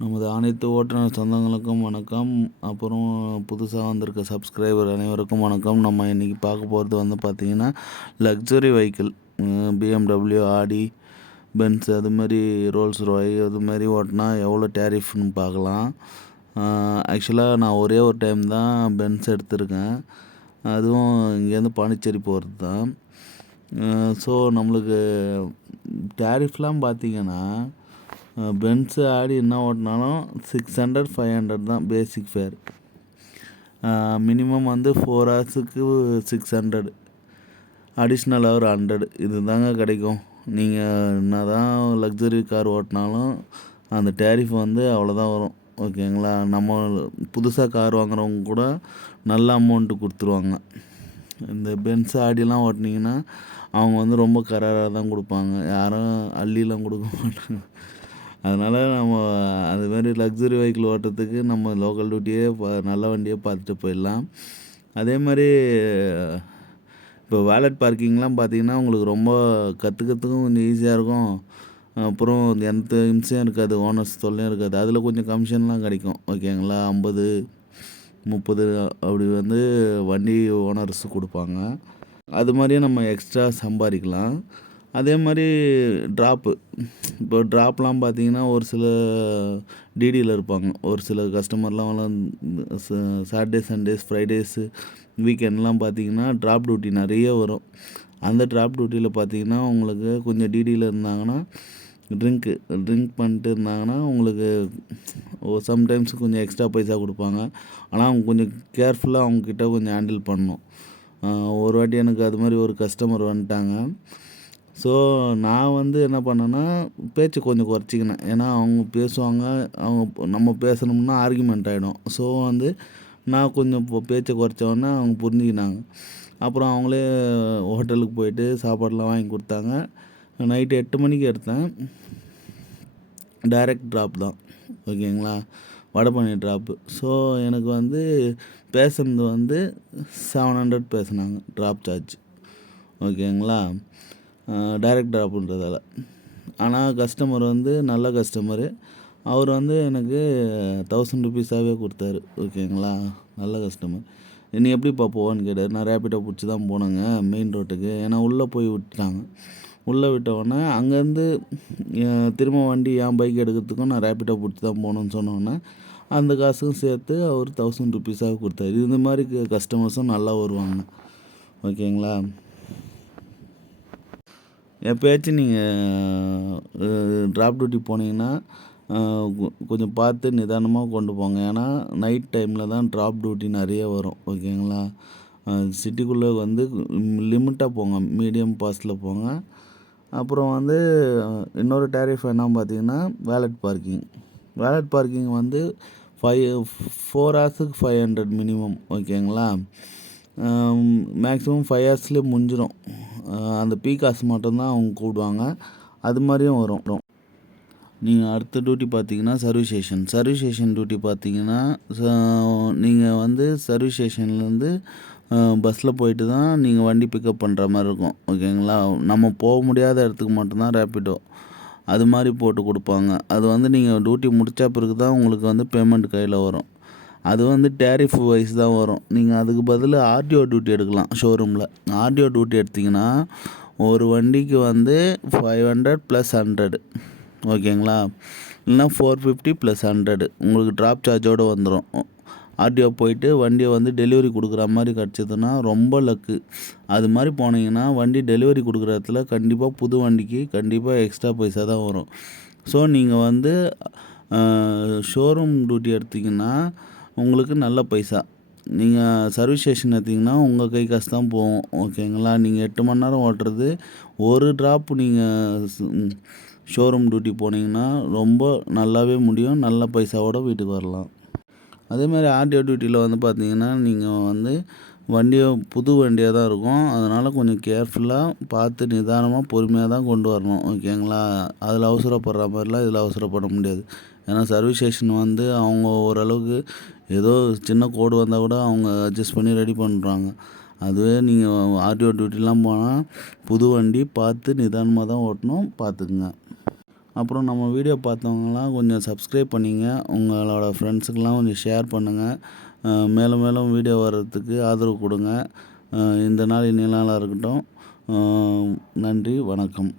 நமது அனைத்து ஓட்டுநர் சொந்தங்களுக்கும் வணக்கம். அப்புறம் புதுசாக வந்திருக்க சப்ஸ்கிரைபர் அனைவருக்கும் வணக்கம். நம்ம இன்றைக்கி பார்க்க போகிறது வந்து பார்த்திங்கன்னா luxury vehicle BMW Audi Benz அது மாதிரி ரோல்ஸ் ராய் அது மாதிரி ஓட்டினா எவ்வளோ டேரிஃப்னு பார்க்கலாம். ஆக்சுவலாக நான் ஒரே ஒரு டைம் தான் பென்ஸ் எடுத்திருக்கேன். அதுவும் இங்கேருந்து பாண்டிச்சேரி போகிறது தான் ஸோ நம்மளுக்கு டேரிஃப்லாம் பார்த்திங்கன்னா பென்ஸு ஆடி என்ன ஓட்டினாலும் சிக்ஸ் ஹண்ட்ரட் ஃபைவ் ஹண்ட்ரட் தான் பேசிக் ஃபேர் மினிமம் வந்து four ஹவர்ஸுக்கு six hundred additional hour hundred இது தாங்க கிடைக்கும். நீங்கள் என்ன தான் லக்ஸரி கார் ஓட்டினாலும் அந்த டேரிஃப் வந்து அவ்வளோதான் வரும். ஓகேங்களா நம்ம புதுசாக கார் வாங்குறவங்க கூட நல்ல அமௌண்ட்டு கொடுத்துருவாங்க. இந்த பென்ஸ் ஆடிலாம் ஓட்டினீங்கன்னா அவங்க வந்து ரொம்ப கராராக தான் கொடுப்பாங்க. யாரும் அள்ளிலாம் கொடுக்க மாட்டாங்க. அதனால் நம்ம அது மாதிரி லக்ஸுரி வெஹிக்கிள் ஓட்டுறதுக்கு நம்ம லோக்கல் டூட்டியே நல்ல வண்டியே பார்த்துட்டு போயிடலாம். அதே மாதிரி இப்போ வேலட் பார்க்கிங்லாம் பார்த்தீங்கன்னா உங்களுக்கு ரொம்ப கற்றுக்கிறதுக்கும் கொஞ்சம் ஈஸியாக இருக்கும். அப்புறம் எந்த இம்சையும் இருக்காது ஓனர்ஸ் தொல்லையும் இருக்காது. அதில் கொஞ்சம் கமிஷன்லாம் கிடைக்கும். ஓகேங்களா ஐம்பது முப்பது அப்படி வந்து வண்டி ஓனர்ஸ் கொடுப்பாங்க. அது மாதிரியே நம்ம எக்ஸ்ட்ரா சம்பாதிக்கலாம். அதே மாதிரி ட்ராப்பு இப்போ ட்ராப்லாம் பார்த்தீங்கன்னா ஒரு சில டிடியில் இருப்பாங்க. ஒரு சில கஸ்டமர்லாம் சாட்டர்டே சண்டேஸ் ஃப்ரைடேஸு வீக்கெண்ட்லாம் பார்த்தீங்கன்னா ட்ராப் டியூட்டி நிறைய வரும். அந்த ட்ராப் டியூட்டியில் பார்த்தீங்கன்னா உங்களுக்கு கொஞ்சம் டிடியில் இருந்தாங்கன்னா ட்ரிங்க்கு ட்ரிங்க் பண்ணிட்டு இருந்தாங்கன்னா உங்களுக்கு சம்டைம்ஸ் கொஞ்சம் எக்ஸ்ட்ரா பைசா கொடுப்பாங்க. ஆனால் அவங்க கொஞ்சம் கேர்ஃபுல்லாக அவங்கக்கிட்ட கொஞ்சம் ஹேண்டில் பண்ணணும். ஒரு வாட்டி எனக்கு அது மாதிரி ஒரு கஸ்டமர் வந்துட்டாங்க. ஸோ நான் வந்து என்ன பண்ணேன்னா பேச்சு கொஞ்சம் குறைச்சிக்கினேன். ஏன்னா அவங்க பேசுவாங்க அவங்க நம்ம பேசணும்னா ஆர்குமெண்ட் ஆகிடும் ஸோ வந்து நான் கொஞ்சம் இப்போ பேச்சை குறைச்சோன்னே அவங்க புரிஞ்சுக்கினாங்க. அப்புறம் அவங்களே ஹோட்டலுக்கு போயிட்டு சாப்பாடெலாம் வாங்கி கொடுத்தாங்க. நைட்டு எட்டு மணிக்கு எடுத்தேன். டைரக்ட் ட்ராப் தான். ஓகேங்களா? வடபழனி ட்ராப்பு ஸோ எனக்கு வந்து பேசுனது வந்து செவன் ஹண்ட்ரட் பேசுனாங்க ட்ராப் சார்ஜ் ஓகேங்களா? டைரக்ட் ட்ராப்புன்றதால ஆனால் கஸ்டமர் வந்து நல்ல கஸ்டமரு அவர் வந்து எனக்கு தௌசண்ட் ருபீஸாகவே கொடுத்தாரு. ஓகேங்களா நல்ல கஸ்டமர் நீ எப்படிப்பா போவான்னு கேட்டார். நான் ரேப்பிடோ பிடிச்சி தான் போனேங்க மெயின் ரோட்டுக்கு ஏன்னா உள்ளே போய் விட்டுட்டாங்க. உள்ளே விட்டவுடனே அங்கேருந்து திரும்ப வண்டி என் பைக் எடுக்கிறதுக்கும் நான் ரேப்பிடோ பிடிச்சி தான் போகணுன்னு சொன்னோன்னே அந்த காசுக்கும் சேர்த்து அவர் தௌசண்ட் ருபீஸாக கொடுத்தாரு. இந்த மாதிரி கஸ்டமர்ஸும் நல்லா வருவாங்க. ஓகேங்களா எப்போயாச்சும் நீங்கள் ட்ராப் டியூட்டி போனீங்கன்னா கொஞ்சம் பார்த்து நிதானமாக கொண்டு போங்க. ஏன்னா நைட் டைமில் தான் ட்ராப் டியூட்டி நிறைய வரும். ஓகேங்களா? சிட்டிக்குள்ளே வந்து லிமிட்டாக போங்க. மீடியம் பாஸில் போங்க. அப்புறம் வந்து இன்னொரு டேரிஃப் என்ன பார்த்தீங்கன்னா வேலட் பார்க்கிங் வேலட் பார்க்கிங் வந்து ஃபைவ் ஃபோர் ஹவர்ஸுக்கு ஃபைவ் ஹண்ட்ரட் மினிமம் ஓகேங்களா? மேக்ஸிமம் ஃபைவ் ஹவர்ஸ்லேயே முடிஞ்சிடும் அந்த பீ காசு மட்டும்தான் அவங்க கூப்பிடுவாங்க. அது மாதிரியும் வரும். நீங்கள் அடுத்த டியூட்டி பார்த்தீங்கன்னா service station service station duty பார்த்தீங்கன்னா நீங்கள் வந்து சர்வீஸ் ஸ்டேஷன்லேருந்து பஸ்ஸில் போயிட்டு தான் நீங்கள் வண்டி பிக்கப் பண்ணுற மாதிரி இருக்கும். ஓகேங்களா நம்ம போக முடியாத இடத்துக்கு மட்டும்தான் ரேப்பிடோ அது மாதிரி போட்டு கொடுப்பாங்க. அது வந்து நீங்கள் டியூட்டி முடித்த பிறகு தான் உங்களுக்கு வந்து பேமெண்ட் கையில் வரும். அது வந்து டேரிஃப் வைஸ் தான் வரும். நீங்கள் அதுக்கு பதில் ஆர்டிஓ டியூட்டி எடுக்கலாம் ஷோரூமில் ஆர்டிஓ டியூட்டி எடுத்திங்கன்னா ஒரு வண்டிக்கு வந்து ஃபைவ் ஹண்ட்ரட் ப்ளஸ் ஹண்ட்ரடு ஓகேங்களா? இல்லைனா ஃபோர் ஃபிஃப்டி ப்ளஸ் ஹண்ட்ரடு உங்களுக்கு ட்ராப் சார்ஜோடு வந்துடும் ஆர்டிஓ போயிட்டு வண்டியை வந்து டெலிவரி கொடுக்குற மாதிரி கிடச்சிதுன்னா ரொம்ப லக்கு அது மாதிரி போனீங்கன்னா வண்டி டெலிவரி கொடுக்குற இடத்துல கண்டிப்பாக புது வண்டிக்கு கண்டிப்பாக எக்ஸ்ட்ரா பைசா தான் வரும். ஸோ நீங்கள் வந்து ஷோரூம் டியூட்டி எடுத்திங்கன்னா உங்களுக்கு நல்ல பைசா. நீங்கள் சர்வீஸ் ஸ்டேஷன் எடுத்திங்கன்னா உங்கள் கை காசு தான் போகும் ஓகேங்களா நீங்கள் எட்டு மணி நேரம் ஓட்டுறது. ஒரு ட்ராப் நீங்கள் ஷோரூம் டியூட்டி போனீங்கன்னா ரொம்ப நல்லாவே முடியும். நல்ல பைசாவோட வீட்டுக்கு வரலாம். அதேமாதிரி ஆர்டிஓ டியூட்டியில் வந்து பார்த்தீங்கன்னா நீங்கள் வந்து வண்டியை புது வண்டியாக தான் இருக்கும். அதனால் கொஞ்சம் கேர்ஃபுல்லாக பார்த்து நிதானமாக பொறுமையாக தான் கொண்டு வரணும். ஓகேங்களா அதில் அவசரப்படுற மாதிரிலாம் இதில் அவசரப்பட முடியாது. ஏன்னா சர்வீஸ் ஸ்டேஷன் வந்து அவங்க ஓரளவுக்கு ஏதோ சின்ன கோடு வந்தால் கூட அவங்க அட்ஜஸ்ட் பண்ணி ரெடி பண்ணுறாங்க அதுவே நீங்கள் ஆர்டிஓ டியூட்டிலாம் போனால் புது வண்டி பார்த்து நிதானமாக தான் ஓட்டணும். பார்த்துக்குங்க. அப்புறம் நம்ம வீடியோ பார்த்தவங்கலாம் கொஞ்சம் சப்ஸ்கிரைப் பண்ணிங்க. உங்களோட ஃப்ரெண்ட்ஸுக்கெலாம் கொஞ்சம் ஷேர் பண்ணுங்கள் மேலும் மேலும் வீடியோ வர்றதுக்கு ஆதரவு கொடுங்க. இந்த நாள் இனிய நாளாக இருக்கட்டும். நன்றி வணக்கம்.